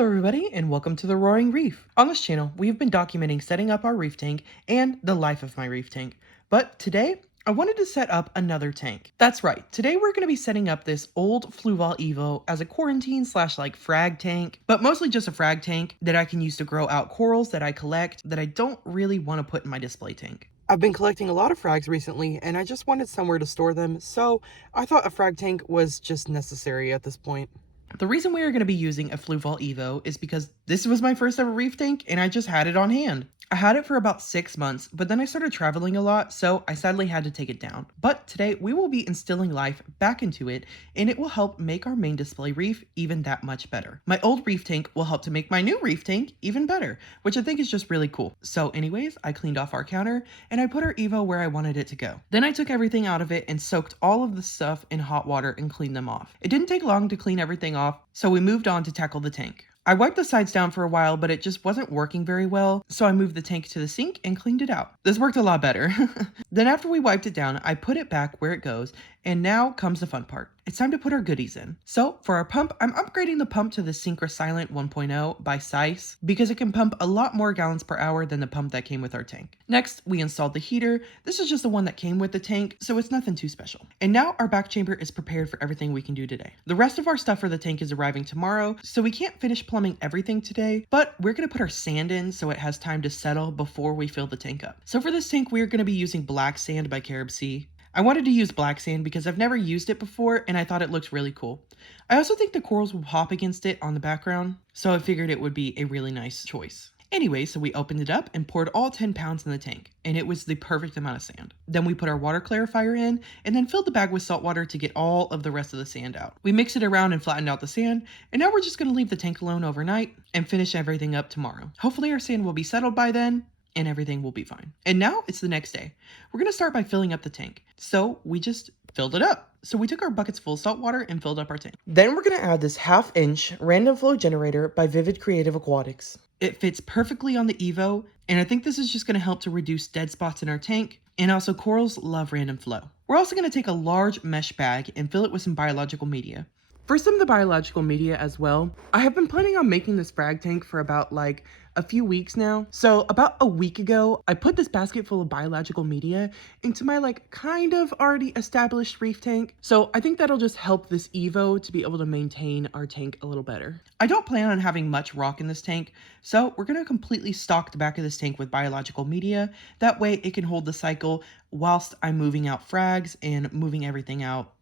Hello everybody and welcome to the Roaring Reef. On this channel, we have been documenting setting up our reef tank and the life of my reef tank. But today, I wanted to set up another tank. That's right, today we're going to be setting up this old Fluval Evo as a quarantine slash frag tank, but mostly just a frag tank that I can use to grow out corals that I collect that I don't really want to put in my display tank. I've been collecting a lot of frags recently and I just wanted somewhere to store them, so I thought a frag tank was just necessary at this point. The reason we are going to be using a Fluval Evo is because this was my first ever reef tank and I just had it on hand. I had it for about 6 months, but then I started traveling a lot, so I sadly had to take it down. But today we will be instilling life back into it, and it will help make our main display reef even that much better. My old reef tank will help to make my new reef tank even better, which I think is just really cool. So anyways, I cleaned off our counter and I put our Evo where I wanted it to go. Then I took everything out of it and soaked all of the stuff in hot water and cleaned them off. It didn't take long to clean everything off, so we moved on to tackle the tank. I wiped the sides down for a while, but it just wasn't working very well, so I moved the tank to the sink and cleaned it out. This worked a lot better. Then after we wiped it down, I put it back where it goes, and now comes the fun part. It's time to put our goodies in. So for our pump, I'm upgrading the pump to the Silent 1.0 by Sice because it can pump a lot more gallons per hour than the pump that came with our tank. Next, we installed the heater. This is just the one that came with the tank, so it's nothing too special. And now our back chamber is prepared for everything we can do today. The rest of our stuff for the tank is arriving tomorrow, so we can't finish plumbing everything today, but we're gonna put our sand in so it has time to settle before we fill the tank up. So for this tank, we are gonna be using black sand by Caribsea. I wanted to use black sand because I've never used it before and I thought it looks really cool. I also think the corals will pop against it on the background, so I figured it would be a really nice choice. Anyway, so we opened it up and poured all 10 pounds in the tank, and it was the perfect amount of sand. Then we put our water clarifier in, and then filled the bag with salt water to get all of the rest of the sand out. We mixed it around and flattened out the sand, and now we're just going to leave the tank alone overnight and finish everything up tomorrow. Hopefully our sand will be settled by then, and everything will be fine. And now it's the next day. We're going to start by filling up the tank. So we just filled it up. So we took our buckets full of salt water and filled up our tank. Then we're going to add this 1/2 inch random flow generator by Vivid Creative Aquatics. It fits perfectly on the Evo, and I think this is just going to help to reduce dead spots in our tank, and also corals love random flow. We're also going to take a large mesh bag and fill it with some biological media. For some of the biological media as well, I have been planning on making this frag tank for about a few weeks now. So about a week ago, I put this basket full of biological media into my kind of already established reef tank. So I think that'll just help this Evo to be able to maintain our tank a little better. I don't plan on having much rock in this tank, so we're gonna completely stock the back of this tank with biological media. That way it can hold the cycle whilst I'm moving out frags and moving everything out,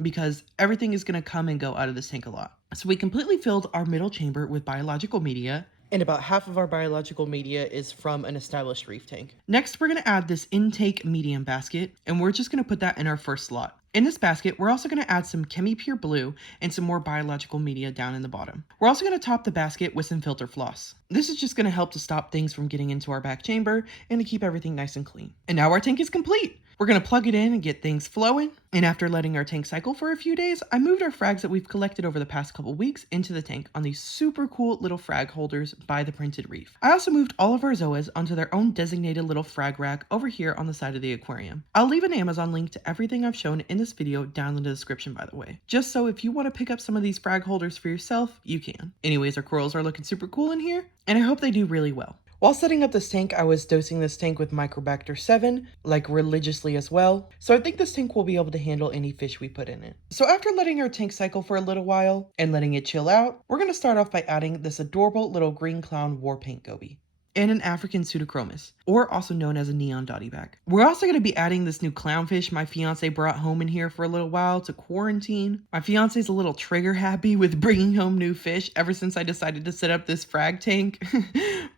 because everything is going to come and go out of this tank a lot. So we completely filled our middle chamber with biological media, and about half of our biological media is from an established reef tank. Next, we're going to add this InTank medium basket, and we're just going to put that in our first slot. In this basket, we're also going to add some Chemi Pure Blue and some more biological media down in the bottom. We're also going to top the basket with some filter floss. This is just going to help to stop things from getting into our back chamber and to keep everything nice and clean. And now our tank is complete. We're going to plug it in and get things flowing. And after letting our tank cycle for a few days, I moved our frags that we've collected over the past couple weeks into the tank on these super cool little frag holders by the Printed Reef. I also moved all of our zoas onto their own designated little frag rack over here on the side of the aquarium. I'll leave an Amazon link to everything I've shown in this video down in the description, by the way, just so if you want to pick up some of these frag holders for yourself, you can. Anyways, our corals are looking super cool in here, and I hope they do really well. While setting up this tank, I was dosing this tank with Microbacter 7, religiously as well, so I think this tank will be able to handle any fish we put in it. So after letting our tank cycle for a little while and letting it chill out, we're going to start off by adding this adorable little green clown war paint goby and an African pseudochromis, or also known as a neon dottyback. We're also going to be adding this new clownfish my fiance brought home in here for a little while to quarantine. My fiance's a little trigger happy with bringing home new fish ever since I decided to set up this frag tank,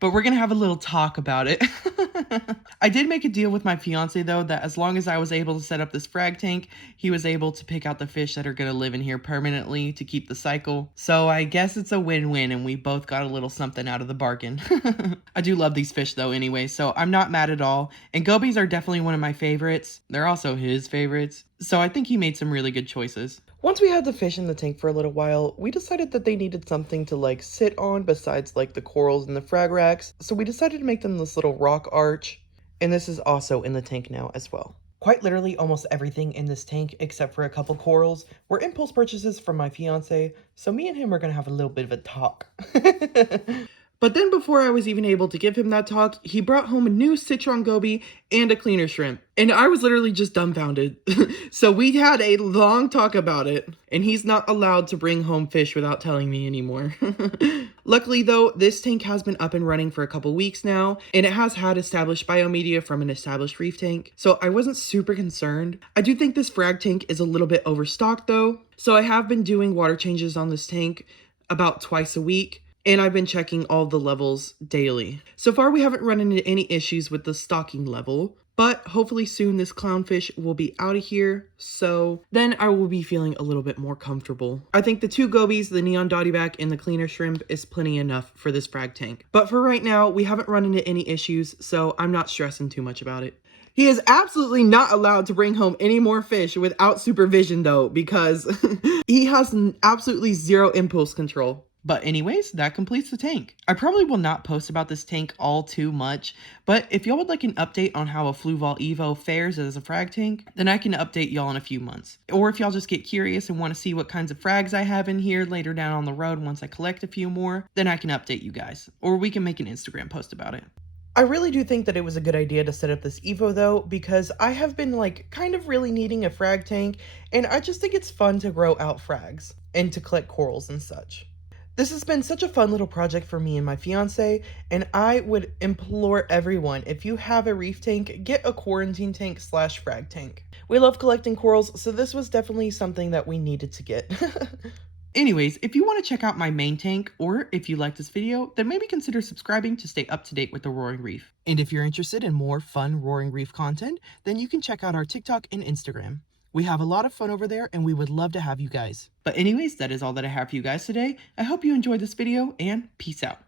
but we're going to have a little talk about it. I did make a deal with my fiance though that as long as I was able to set up this frag tank, he was able to pick out the fish that are going to live in here permanently to keep the cycle. So I guess it's a win-win and we both got a little something out of the bargain. I do love these fish though anyway, so I'm not mad at all. And gobies are definitely one of my favorites. They're also his favorites. So I think he made some really good choices. Once we had the fish in the tank for a little while, we decided that they needed something to sit on besides the corals and the frag racks. So we decided to make them this little rock arch. And this is also in the tank now as well. Quite literally almost everything in this tank, except for a couple corals, were impulse purchases from my fiance, so me and him are gonna have a little bit of a talk. But then before I was even able to give him that talk, he brought home a new citron goby and a cleaner shrimp. And I was literally just dumbfounded. So we had a long talk about it, and he's not allowed to bring home fish without telling me anymore. Luckily though, this tank has been up and running for a couple weeks now, and it has had established BioMedia from an established reef tank, so I wasn't super concerned. I do think this frag tank is a little bit overstocked though, so I have been doing water changes on this tank about twice a week. And I've been checking all the levels daily. So far, we haven't run into any issues with the stocking level, but hopefully soon this clownfish will be out of here, so then I will be feeling a little bit more comfortable. I think the 2 gobies, the neon dottyback and the cleaner shrimp, is plenty enough for this frag tank. But for right now, we haven't run into any issues, so I'm not stressing too much about it. He is absolutely not allowed to bring home any more fish without supervision though, because he has absolutely zero impulse control. But anyways, that completes the tank. I probably will not post about this tank all too much, but if y'all would like an update on how a Fluval Evo fares as a frag tank, then I can update y'all in a few months. Or if y'all just get curious and want to see what kinds of frags I have in here later down on the road once I collect a few more, then I can update you guys. Or we can make an Instagram post about it. I really do think that it was a good idea to set up this Evo though, because I have been kind of really needing a frag tank, and I just think it's fun to grow out frags and to collect corals and such. This has been such a fun little project for me and my fiance, and I would implore everyone, if you have a reef tank, get a quarantine tank / frag tank. We love collecting corals, so this was definitely something that we needed to get. Anyways, if you want to check out my main tank, or if you like this video, then maybe consider subscribing to stay up to date with the Roaring Reef. And if you're interested in more fun Roaring Reef content, then you can check out our TikTok and Instagram. We have a lot of fun over there, and we would love to have you guys. But anyways, that is all that I have for you guys today. I hope you enjoyed this video, and peace out.